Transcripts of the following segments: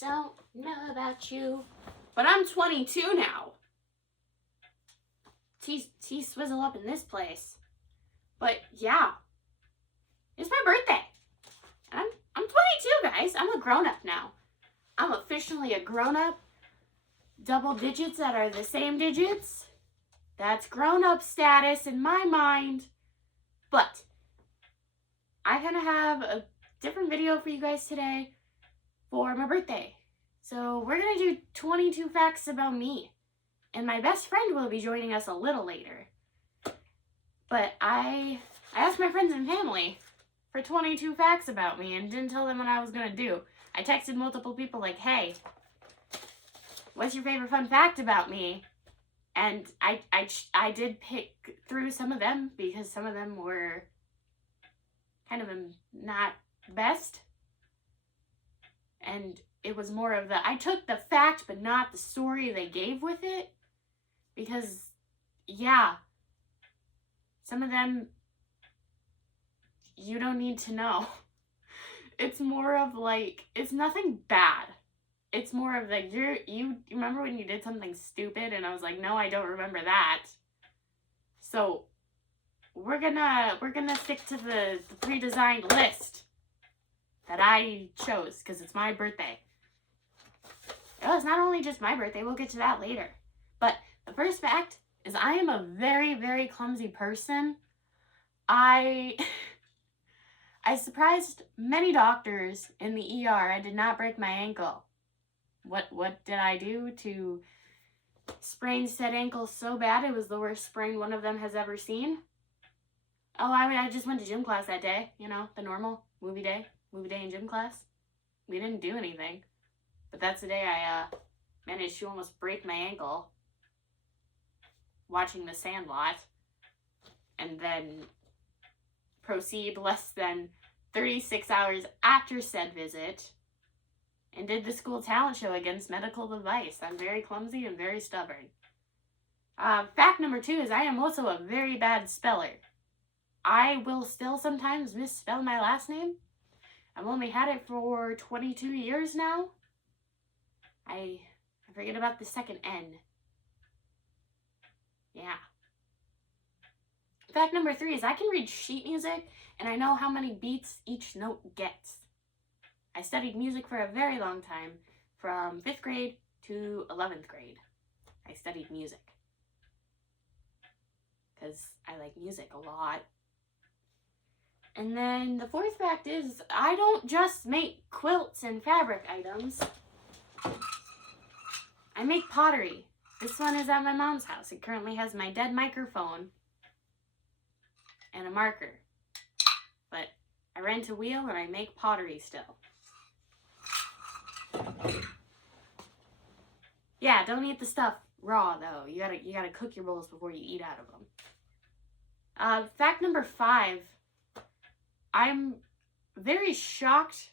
Don't know about you. But I'm 22 now. T swizzle up in this place. But yeah, it's my birthday. I'm 22, guys. I'm a grown-up now. I'm officially a grown-up. Double digits that are the same digits. That's grown-up status in my mind. But I'm gonna have a different video for you guys today for my birthday. So we're gonna do 22 facts about me. And my best friend will be joining us a little later. But I asked my friends and family for 22 facts about me and didn't tell them what I was gonna do. I texted multiple people like, hey, what's your favorite fun fact about me? And I did pick through some of them because some of them were kind of not best. And it was more of I took the fact but not the story they gave with it. Because, yeah, some of them you don't need to know. It's more of like, it's nothing bad. It's more of like, you remember when you did something stupid and I was like, no, I don't remember that. So we're gonna stick to the pre-designed list that I chose because it's my birthday. Oh, it's not only just my birthday, we'll get to that later. But the first fact is I am a very, very clumsy person. I surprised many doctors in the ER. I did not break my ankle. What did I do to sprain said ankle so bad it was the worst sprain one of them has ever seen? Oh, I just went to gym class that day. You know, the normal movie day in gym class. We didn't do anything. But that's the day I managed to almost break my ankle watching The Sandlot. And then proceed less than 36 hours after said visit and did the school talent show against medical device. I'm very clumsy and very stubborn. Fact number 2 is I am also a very bad speller. I will still sometimes misspell my last name. I've only had it for 22 years now. I forget about the second N. Yeah. Fact number 3 is I can read sheet music and I know how many beats each note gets. I studied music for a very long time, from 5th grade to 11th grade. I studied music because I like music a lot. And then the 4th fact is I don't just make quilts and fabric items. I make pottery. This one is at my mom's house. It currently has my dead microphone and a marker. But I rent a wheel and I make pottery still. Yeah, don't eat the stuff raw though. You gotta cook your bowls before you eat out of them. Fact number 5. I'm very shocked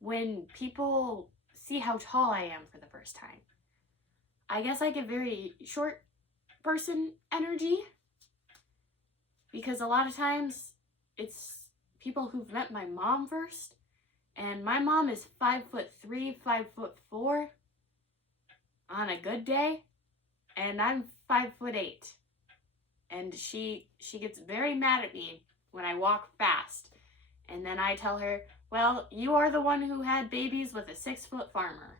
when people see how tall I am for the first time. I guess I get very short person energy because a lot of times it's people who've met my mom first, and my mom is 5'3", 5'4" on a good day, and I'm 5'8", and she gets very mad at me when I walk fast, and then I tell her, well, you are the one who had babies with a 6-foot farmer.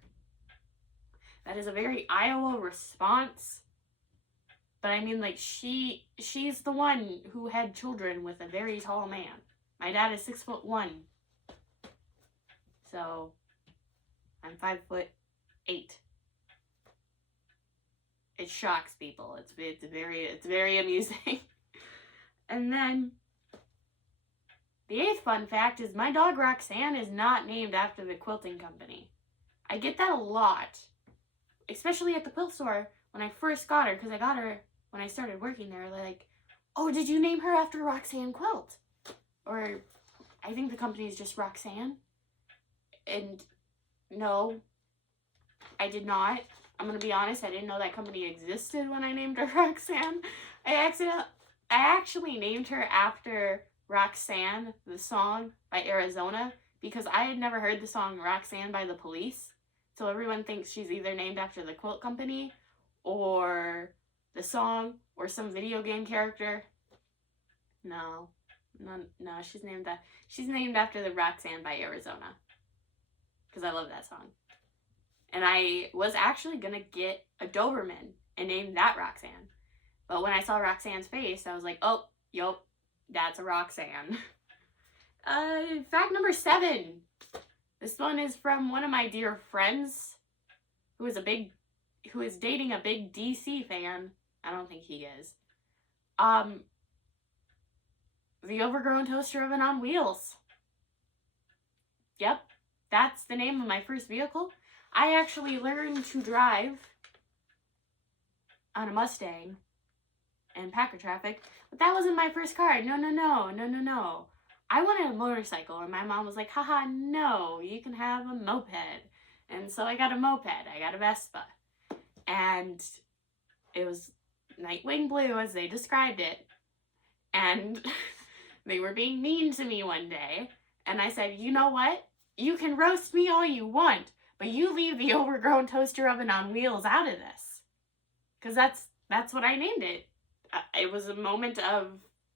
That is a very Iowa response. But I mean, like, she's the one who had children with a very tall man. My dad is 6'1". So, I'm 5'8". It shocks people. It's very amusing. And then, the 8th fun fact is my dog Roxanne is not named after the quilting company. I get that a lot. Especially at the quilt store when I first got her, because I got her when I started working there. They're like, oh, did you name her after Roxanne Quilt? Or I think the company is just Roxanne. And no, I did not. I'm going to be honest, I didn't know that company existed when I named her Roxanne. I actually named her after Roxanne, the song by Arizona, because I had never heard the song Roxanne by the Police. So everyone thinks she's either named after the quilt company or the song or some video game character. No, she's named after the Roxanne by Arizona. Because I love that song. And I was actually going to get a Doberman and name that Roxanne. But when I saw Roxanne's face, I was like, oh, yup, that's a Roxanne. Fact number 7. This one is from one of my dear friends who is dating a big DC fan. I don't think he is. The Overgrown Toaster Oven on Wheels. Yep, that's the name of my first vehicle. I actually learned to drive on a Mustang and Packer Traffic, but that wasn't my first car. No. I wanted a motorcycle, and my mom was like, haha, no, you can have a moped. And so I got a moped. I got a Vespa. And it was Nightwing Blue, as they described it. And they were being mean to me one day. And I said, you know what? You can roast me all you want, but you leave the Overgrown Toaster Oven on Wheels out of this. Because that's what I named it. It was a moment of,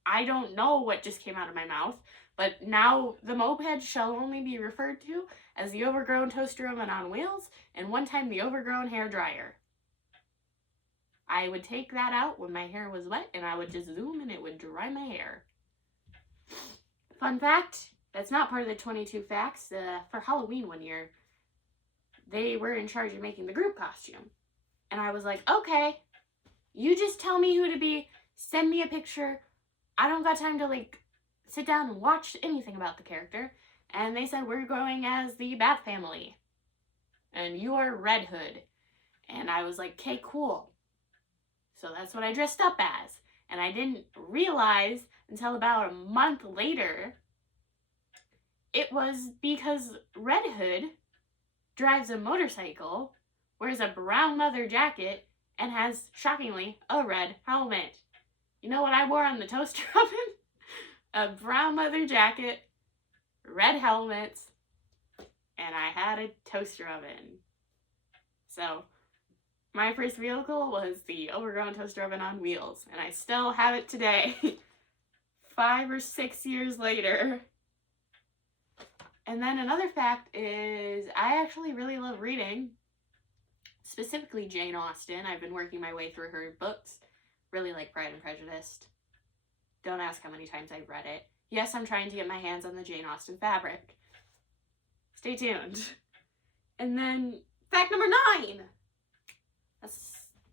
I don't know what just came out of my mouth, but now the moped shall only be referred to as the Overgrown Toaster Oven on Wheels, and one time the Overgrown Hair Dryer. I would take that out when my hair was wet, and I would just zoom and it would dry my hair. Fun fact, that's not part of the 22 facts. For Halloween one year, they were in charge of making the group costume. And I was like, okay, you just tell me who to be, send me a picture. I don't got time to sit down and watch anything about the character. And they said, we're going as the Bat Family. And you are Red Hood. And I was like, okay, cool. So that's what I dressed up as. And I didn't realize until about a month later, it was because Red Hood drives a motorcycle, wears a brown leather jacket, and has, shockingly, a red helmet. You know what I wore on the toaster oven? A brown leather jacket, red helmets, and I had a toaster oven. So, my first vehicle was the Overgrown Toaster Oven on Wheels, and I still have it today, 5 or 6 years later. And then another fact is, I actually really love reading, specifically Jane Austen. I've been working my way through her books. Really like Pride and Prejudice. Don't ask how many times I've read it. Yes, I'm trying to get my hands on the Jane Austen fabric. Stay tuned. And then, fact number 9! That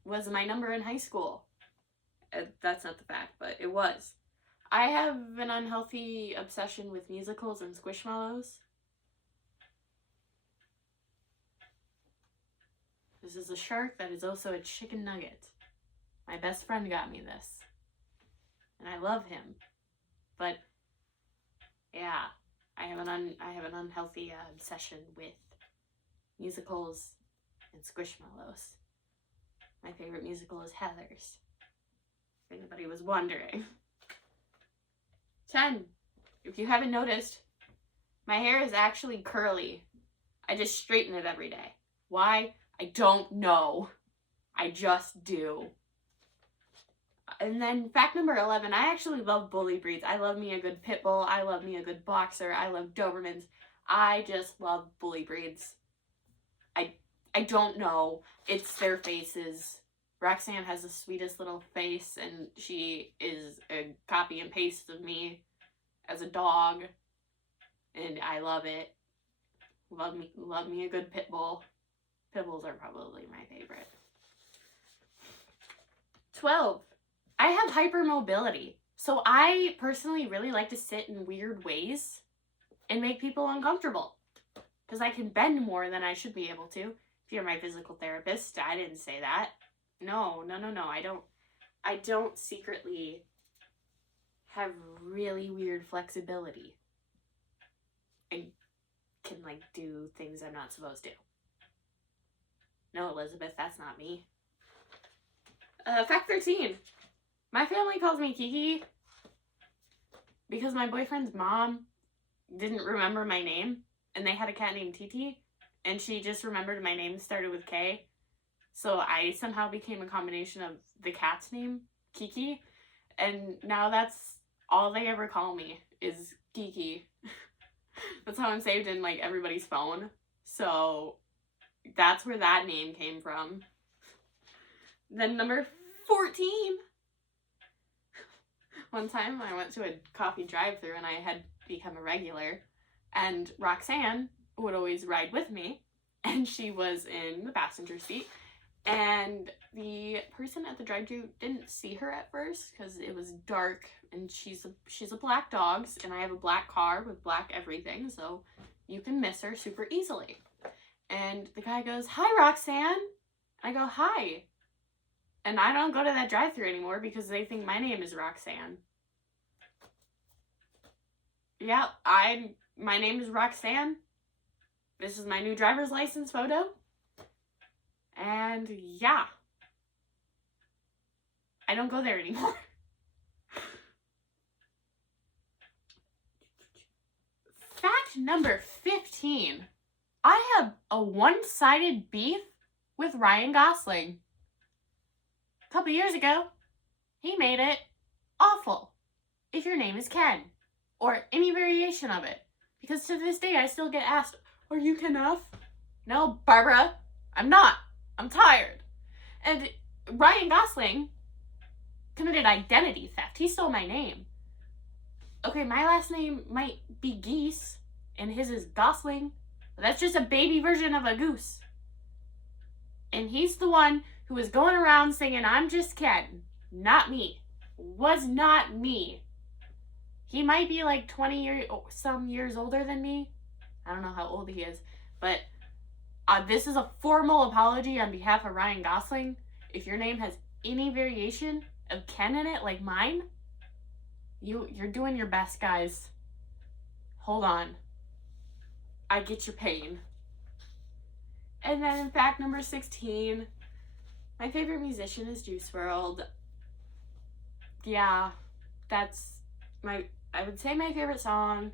was my number in high school. That's not the fact, but it was. I have an unhealthy obsession with musicals and Squishmallows. This is a shark that is also a chicken nugget. My best friend got me this. And I love him. But, yeah, I have an unhealthy obsession with musicals and Squishmallows. My favorite musical is Heathers, if anybody was wondering. 10. If you haven't noticed, my hair is actually curly. I just straighten it every day. Why? I don't know. I just do. And then fact number 11, I actually love bully breeds. I love me a good pit bull. I love me a good boxer. I love Dobermans. I just love bully breeds. I don't know. It's their faces. Roxanne has the sweetest little face, and she is a copy and paste of me as a dog, and I love it. Love me a good pit bull. Pit bulls are probably my favorite. 12. I have hypermobility, so I personally really like to sit in weird ways and make people uncomfortable, because I can bend more than I should be able to. If you're my physical therapist, I didn't say that. No. I don't secretly have really weird flexibility. I can, do things I'm not supposed to. No, Elizabeth, that's not me. Fact 13. My family calls me Kiki because my boyfriend's mom didn't remember my name, and they had a cat named Titi, and she just remembered my name started with K. So I somehow became a combination of the cat's name, Kiki, and now that's all they ever call me is Kiki. That's how I'm saved in, like, everybody's phone. So that's where that name came from. Then number 14. One time I went to a coffee drive-thru and I had become a regular, and Roxanne would always ride with me, and she was in the passenger seat, and the person at the drive-thru didn't see her at first because it was dark, and she's a black dog, and I have a black car with black everything, so you can miss her super easily. And the guy goes, "Hi, Roxanne." I go, "Hi." And I don't go to that drive-thru anymore because they think my name is Roxanne. Yeah, my name is Roxanne. This is my new driver's license photo. And yeah. I don't go there anymore. Fact number 15. I have a one-sided beef with Ryan Gosling. A couple years ago, he made it awful. If your name is Ken, or any variation of it. Because to this day, I still get asked, "Are you Kenneth?" No, Barbara, I'm not. I'm tired. And Ryan Gosling committed identity theft. He stole my name. Okay, my last name might be Geese, and his is Gosling, but that's just a baby version of a goose. And he's the one who was going around saying, "I'm just Ken." Not me. Was not me. He might be like 20 some years older than me. I don't know how old he is, but this is a formal apology on behalf of Ryan Gosling. If your name has any variation of Ken in it, like mine, you're doing your best, guys. Hold on. I get your pain. And then in fact number 16, my favorite musician is Juice WRLD. Yeah, that's I would say my favorite song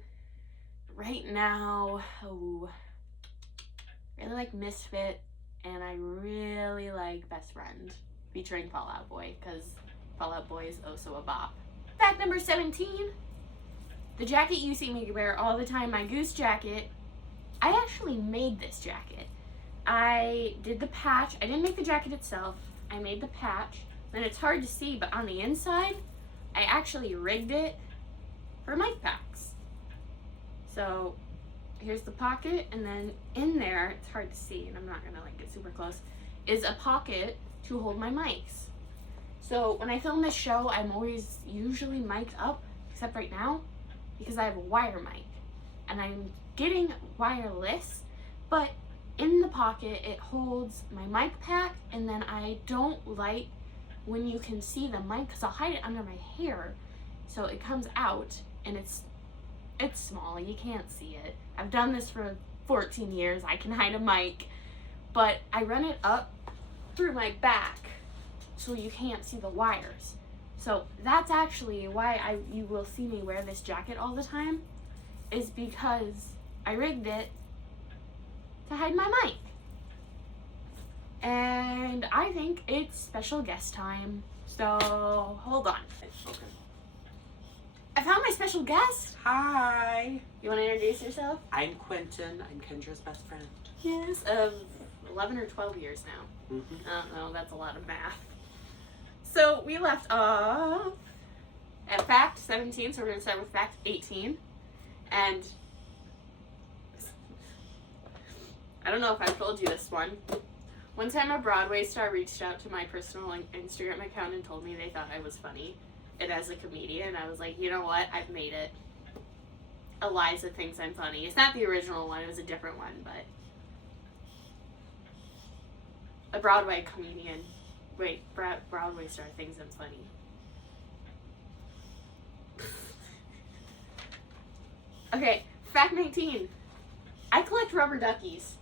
right now. Oh, really like Misfit, and I really like Best Friend featuring Fall Out Boy, because Fall Out Boy is oh so a bop. Fact number 17, the jacket you see me wear all the time, my Goose jacket, I actually made this jacket. I did the patch. I didn't make the jacket itself. I made the patch. And it's hard to see, but on the inside, I actually rigged it for mic packs. So here's the pocket, and then in there, it's hard to see, and I'm not gonna like get super close, is a pocket to hold my mics. So when I film this show, I'm always usually mic'd up, except right now, because I have a wire mic. And I'm getting wireless, but in the pocket, it holds my mic pack, and then I don't like when you can see the mic, because I'll hide it under my hair, so it comes out, and it's small, you can't see it. I've done this for 14 years, I can hide a mic, but I run it up through my back, so you can't see the wires. So that's actually why you will see me wear this jacket all the time, is because I rigged it to hide my mic. And I think it's special guest time, so hold on. Okay. I found my special guest. Hi. You want to introduce yourself? I'm Quentin. I'm Kendra's best friend. Yes. 11 or 12 years now. Mm-hmm. I don't know, that's a lot of math. So we left off at fact 17, so we're going to start with fact 18. And I don't know if I've told you this one. One time a Broadway star reached out to my personal Instagram account and told me they thought I was funny. And as a comedian, I was like, you know what? I've made it. Eliza thinks I'm funny. It's not the original one, it was a different one, but a Broadway comedian. Wait, Broadway star thinks I'm funny. Okay, fact 19. I collect rubber duckies.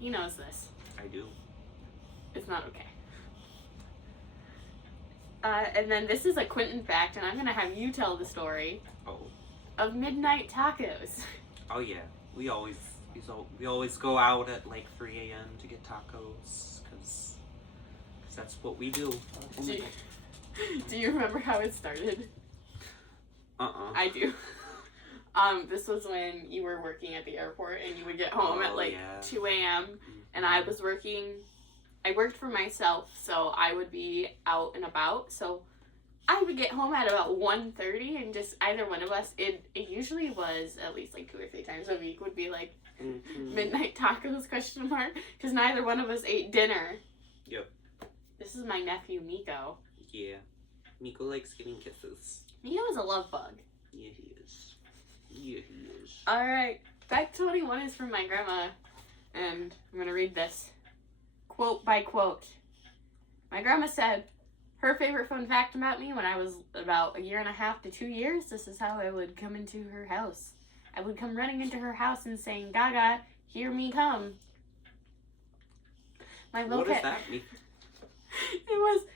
He knows this. I do. It's not okay. And then this is a Quentin fact, and I'm going to have you tell the story Oh. of midnight tacos. Oh yeah. We always We always go out at like 3 a.m. to get tacos because that's what we do. Do you remember how it started? I do. This was when you were working at the airport and you would get home at like 2 a.m. and I worked for myself, so I would be out and about. So I would get home at about 1:30 and just either one of us, it usually was at least like 2 or 3 times a week would be like midnight tacos ? Because neither one of us ate dinner. Yep. This is my nephew Miko. Yeah. Miko likes giving kisses. Miko is a love bug. Yeah, he is. Yeah, he is. Alright, fact 21 is from my grandma, and I'm gonna read this. Quote by quote. My grandma said, her favorite fun fact about me when I was about 1.5 to 2 years, this is how I would come into her house. I would come running into her house and saying, Gaga, hear me come. My What does that mean? It was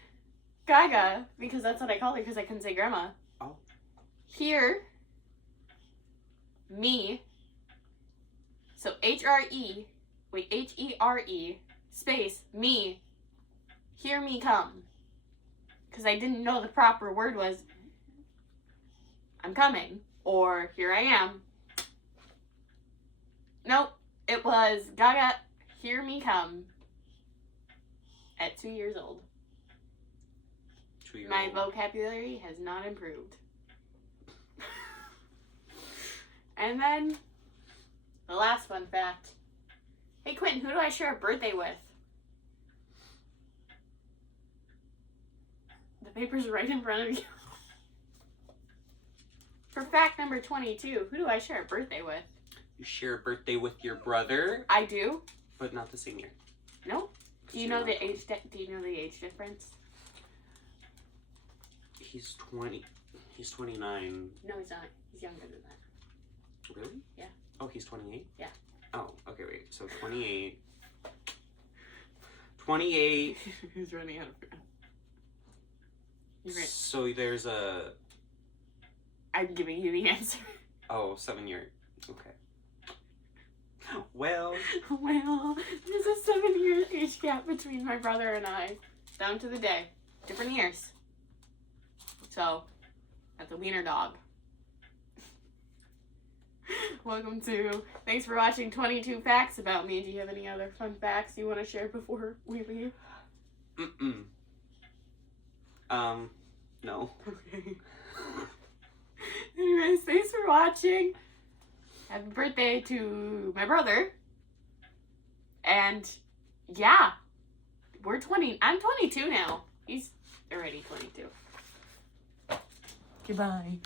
Gaga, because that's what I called her, because I couldn't say grandma. Oh. Hear me. So H-E-R-E space me. Hear me come. Because I didn't know the proper word was I'm coming or here I am. Nope. It was Gaga, hear me come. At 2 years old. 2 years My old. vocabulary has not improved. And then, the last fun fact. Hey Quentin, who do I share a birthday with? The paper's right in front of you. For fact number 22, who do I share a birthday with? You share a birthday with your brother, I do. but not the same year. Nope. Do you know the age? Do you know the age difference? He's 20. He's 29. No, he's not. He's younger than that. Really? Yeah. Oh, he's 28? Yeah. Oh, okay, wait. So 28. 28. He's running out of breath. So there's a... I'm giving you the answer. Oh, 7 year. Okay. Well. Well, there's a 7-year age gap between my brother and I. Down to the day. Different years. So, that's a wiener dog. Welcome to... Thanks for watching 22 Facts About Me. Do you have any other fun facts you want to share before we leave? No. Okay. Anyways, thanks for watching. Happy birthday to my brother. And yeah, we're 20. I'm 22 now. He's already 22. Goodbye.